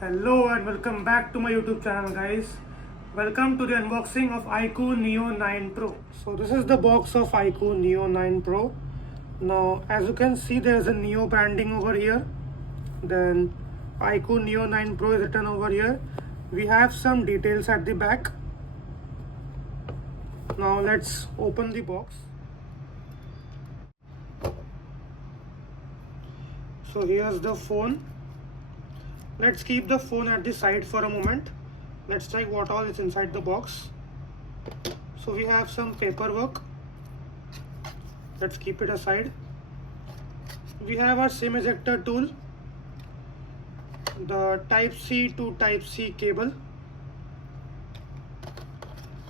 Hello and welcome back to my YouTube channel, guys. Welcome to the unboxing of Iqoo Neo 9 Pro. So this is the box of Iqoo Neo 9 Pro. Now as you can see, there is a Neo branding over here. Then Iqoo Neo 9 Pro is written over here. We have some details at the back. Now let's open the box. So here's the phone. Let's keep the phone at the side for a moment. Let's check what all is inside the box. So we have some paperwork. Let's keep it aside. We have our SIM ejector tool, the type C to type C cable,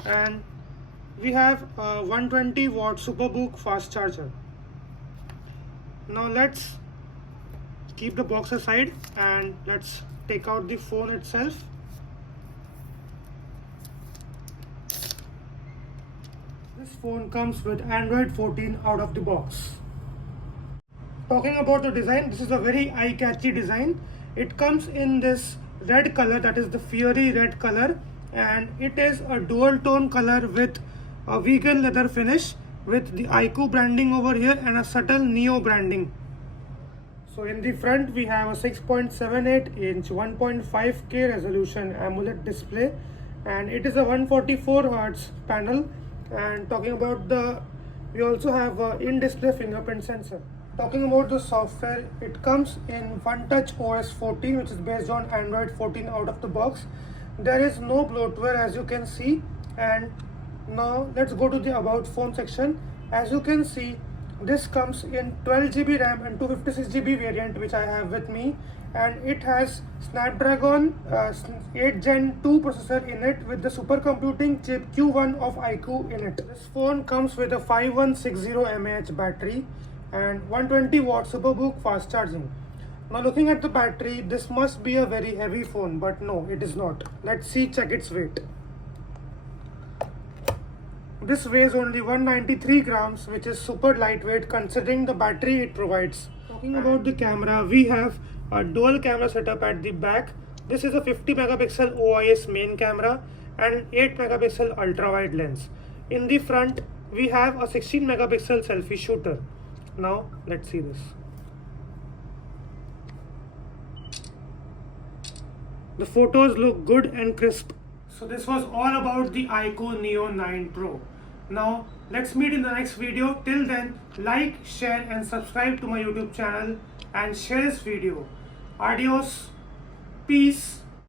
and we have a 120 watt superbook fast charger. Now let's keep the box aside and let's take out the phone itself. This phone comes with Android 14 out of the box. Talking about the design, this is a very eye-catchy design. It comes in this red color, that is the fiery red color, and it is a dual tone color with a vegan leather finish with the Iqoo branding over here and a subtle Neo branding. So in the front we have a 6.78 inch 1.5K resolution AMOLED display, and it is a 144 Hz panel. And talking about we also have a in-display fingerprint sensor. Talking about the software, it comes in OneTouch OS 14, which is based on Android 14 out of the box. There is no bloatware, as you can see. And now let's go to the about phone section. As you can see, this comes in 12GB RAM and 256GB variant, which I have with me, and it has Snapdragon 8 Gen 2 processor in it with the supercomputing chip Q1 of Iqoo in it. This phone comes with a 5160 mAh battery and 120 watt superbook fast charging. Now looking at the battery, this must be a very heavy phone, but no, it is not. Let's see, check its weight. This weighs only 193 grams, which is super lightweight considering the battery it provides. Talking about the camera, we have a dual camera setup at the back. This is a 50 megapixel OIS main camera and an 8 megapixel ultra wide lens. In the front, we have a 16 megapixel selfie shooter. Now let's see this. The photos look good and crisp. So this was all about the Iqoo Neo 9 Pro. Now let's meet in the next video. Till then, like, share and subscribe to my YouTube channel and share this video. Adios, peace.